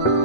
नमस्कार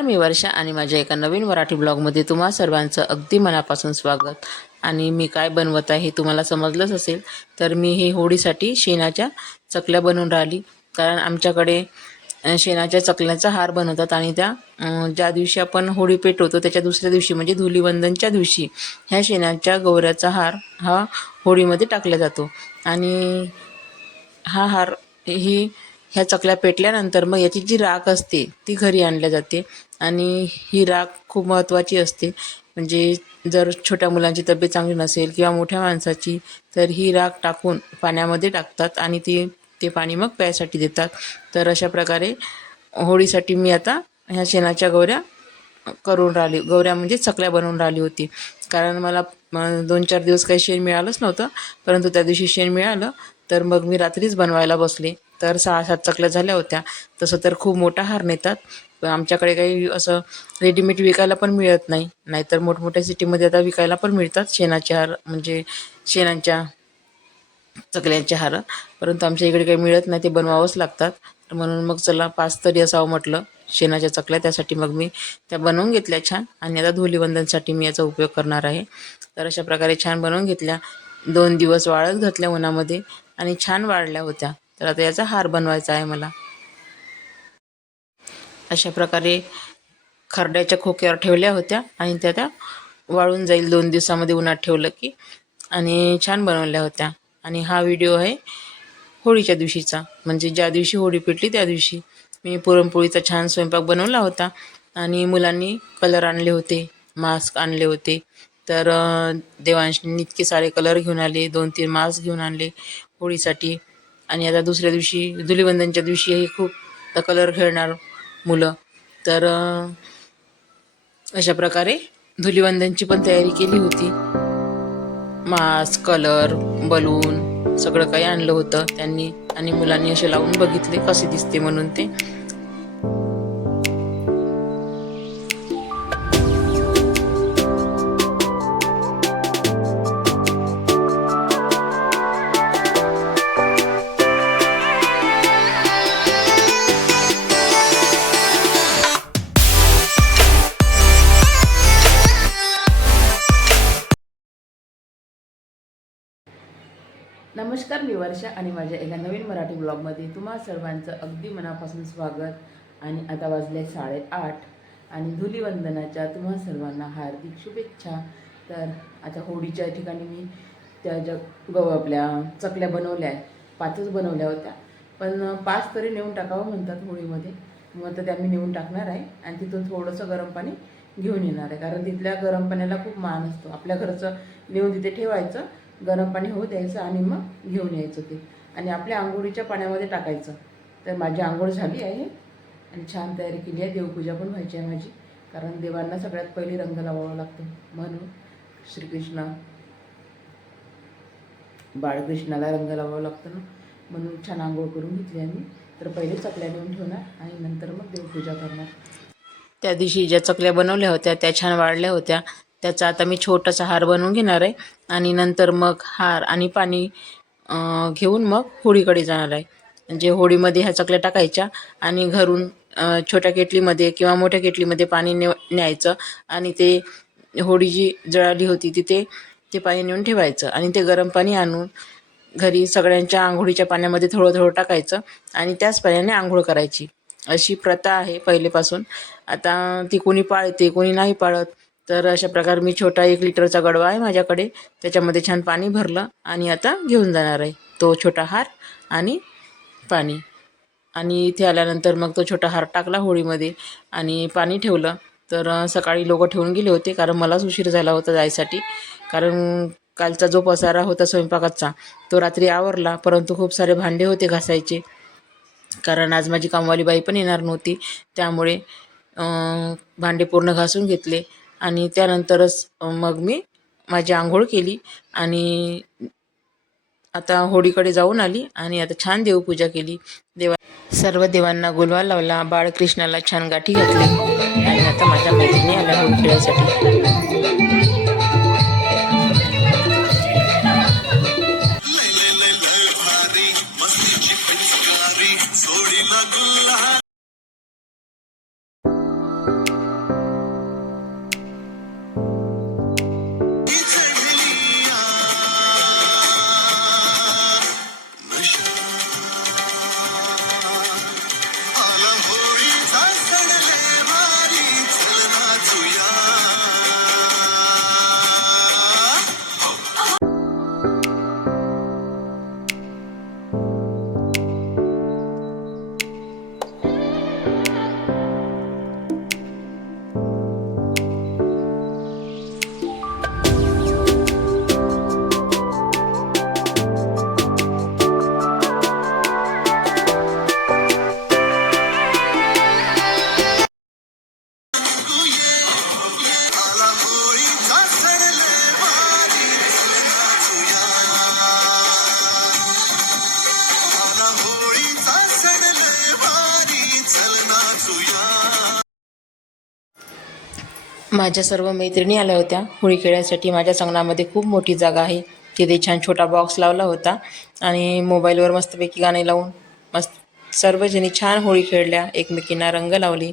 मी वर्षा आणि माझ्या एका नवीन मराठी ब्लॉगमध्ये तुम्हा सर्वांचं अगदी मनापासून स्वागत. आणि मी काय बनवत आहे हे तुम्हाला समजलंच असेल तर मी हे होळीसाठी शेणाच्या चकल्या बनवून राहिली. कारण आमच्याकडे शेणाच्या चकल्याचा हार बनवतात आणि त्या ज्या दिवशी आपण होळी पेटवतो त्याच्या दुसऱ्या दिवशी म्हणजे धुलीवंदनच्या दिवशी ह्या शेणाच्या गौऱ्याचा हार हा होळीमध्ये टाकला जातो. आणि हा हार ही ह्या चकल्या पेटल्यानंतर मग याची जी राख असते ती घरी आणल्या जाते. आणि ही राख खूप महत्त्वाची असते. म्हणजे जर छोट्या मुलांची तब्येत चांगली नसेल किंवा मोठ्या माणसाची तर ही राख टाकून पाण्यामध्ये टाकतात आणि ती ते पाणी मग प्यायसाठी देतात. तर अशा प्रकारे होळीसाठी मी आता ह्या शेणाच्या गौऱ्या करून राहिली. गौऱ्या म्हणजे चकल्या बनवून राहिली होती. कारण मला दोन चार दिवस काही शेण मिळालंच नव्हतं. परंतु त्या दिवशी शेण मिळालं तर मग मी रात्रीच बनवायला बसले. तर सहा सात चकल्या झाल्या होत्या. तसं तर खूप मोठा हार नेतात. पण आमच्याकडे काही असं रेडीमेड विकायला पण मिळत नाही. नाहीतर मोठमोठ्या सिटीमध्ये आता विकायला पण मिळतात शेणाचे हार. म्हणजे शेणांच्या चकल्यांचे हार. परंतु आमच्या इकडे काही मिळत नाही ते बनवावंच लागतात. तर म्हणून मग चला पाच तरी असावं म्हटलं. शेणाच्या चकल्या त्यासाठी मग मी त्या बनवून घेतल्या छान. आणि आता धुलीवंदनसाठी मी याचा उपयोग करणार आहे. तर अशा प्रकारे छान बनवून घेतल्या. दोन दिवस वाळत घातल्या उन्हामध्ये आणि छान वाळल्या होत्या. तर आता याचा हार बनवायचा आहे मला. अशा प्रकारे खरड्याच्या खोक्यावर ठेवल्या होत्या आणि त्या त्या वाळून जाईल. दोन दिवसामध्ये उन्हात ठेवलं की आणि छान बनवल्या होत्या. आणि हा व्हिडिओ आहे होळीच्या दिवशीचा. म्हणजे ज्या दिवशी होळी पेटली त्या दिवशी. मी पुरणपोळीचा छान स्वयंपाक बनवला होता आणि मुलांनी कलर आणले होते मास्क आणले होते. तर देवांशनी इतके सारे कलर घेऊन आले दोन तीन मास्क घेऊन आणले होळीसाठी. आणि आता दुसऱ्या दिवशी धुलीवंदनच्या दिवशीही खूप कलर खेळणार मुलं. तर अशा प्रकारे धुलीवंदनची पण तयारी केली होती. मास्क कलर बलून सगळं काही आणलं होतं त्यांनी आणि मुलांनी असे लावून बघितले कसे दिसते म्हणून ते. नमस्कार मी वर्षा आणि माझ्या एका नवीन मराठी ब्लॉगमध्ये तुम्हा सर्वांचं अगदी मनापासून स्वागत. आणि आता वाजले साडेआठ आणि धुलीवंदनाच्या तुम्हा सर्वांना हार्दिक शुभेच्छा. तर आता होळीच्या ठिकाणी मी त्या ज्या गव आपल्या चकल्या बनवल्या आहेत पाचच बनवल्या होत्या. पण पाच तरी नेऊन टाकावं म्हणतात होळीमध्ये. मग तर त्या मी नेऊन टाकणार आहे आणि तिथून थोडंसं गरम पाणी घेऊन येणार आहे. कारण तिथल्या गरम पाण्याला खूप मान असतो. आपल्या घरचं नेऊन तिथे ठेवायचं. गरम पाणी होऊ द्यायचं आणि मग घेऊन यायचं ते. आणि आपल्या आंघोळीच्या पाण्यामध्ये टाकायचं. तर माझी आंघोळ झाली आहे आणि छान तयारी केली आहे. देवपूजा पण व्हायची आहे माझी. कारण देवांना सगळ्यात पहिले रंग लावावा लागतो. म्हणून श्रीकृष्ण बाळकृष्णाला रंग लावावा लागतो ना. म्हणून छान आंघोळ करून घेतली आम्ही तर पहिले चकल्या देऊन ठेवणार आणि नंतर मग देवपूजा करणार. त्या दिवशी ज्या चकल्या बनवल्या होत्या त्या छान वाढल्या होत्या. त्याचा आता मी छोटासा हार बनवून घेणार आहे. आणि नंतर मग हार आणि पाणी घेऊन मग होळीकडे जाणार आहे. म्हणजे होळीमध्ये ह्या चकल्या टाकायच्या आणि घरून छोट्या केटलीमध्ये किंवा मोठ्या केटलीमध्ये पाणी ने न्यायचं आणि ते होळी जी जळाली होती तिथे ते पाणी नेऊन ठेवायचं आणि ते गरम पाणी आणून घरी सगळ्यांच्या आंघोळीच्या पाण्यामध्ये थोडं थोडं टाकायचं आणि त्याच पाण्याने आंघोळ करायची. अशी प्रथा आहे पहिलेपासून. आता ती कोणी पाळते कोणी नाही पाळत. तर अशा प्रकारे मी छोटा एक लिटरचा गडवा आहे माझ्याकडे. त्याच्यामध्ये छान पाणी भरलं आणि आता घेऊन जाणार आहे. तो छोटा हार आणि पाणी. आणि इथे आल्यानंतर मग तो छोटा हार टाकला होळीमध्ये आणि पाणी ठेवलं. तर सकाळी लोक ठेवून गेले होते कारण मलाच उशीर झाला होता जायसाठी. कारण कालचा जो पसारा होता स्वयंपाकाचा तो रात्री आवरला. परंतु खूप सारे भांडे होते घासायचे. कारण आज माझी कामवाली बाई पण येणार नव्हती. त्यामुळे भांडे पूर्ण घासून घेतले. आणि त्यानंतरच मग मी माझी आंघोळ केली आणि आता होळीकडे जाऊन आली आणि आता छान देवपूजा केली. देवा सर्व देवांना गुलवा लावला बाळकृष्णाला छान गाठी घातली. आणि आता माझ्या मैत्रिणी आल्या होळी खेळायसाठी. माझ्या सर्व मैत्रिणी आल्या होत्या. होळी खेळायसाठी माझ्या संगणामध्ये खूप मोठी जागा आहे. तिथे छान छोटा बॉक्स लावला होता आणि मोबाईलवर मस्तपैकी गाणे लावून मस्त सर्वजणी छान होळी खेळल्या. एकमेकींना रंग लावली.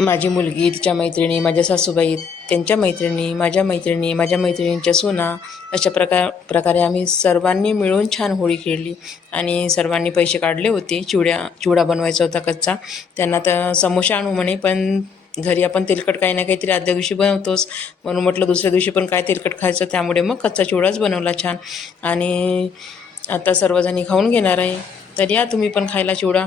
माझी मुलगी तिच्या मैत्रिणी माझ्या सासूबाई त्यांच्या मैत्रिणी माझ्या मैत्रिणी माझ्या मैत्रिणींच्या सुना अशा प्रकार प्रकारे आम्ही सर्वांनी मिळून छान होळी खेळली. आणि सर्वांनी पैसे काढले होते. चिवड्या चिवडा बनवायचा होता कच्चा. त्यांना तर समोसा आणू म्हणे पण घरी आपण तेलकट काही ना काहीतरी आदल्या दिवशी बनवतोच. म्हणून म्हटलं दुसऱ्या दिवशी पण काय तेलकट खायचं? त्यामुळे मग कच्चा चिवडाच बनवला छान. आणि आता सर्वजणी खाऊन घेणार आहे. तर या तुम्ही पण खायला चिवडा.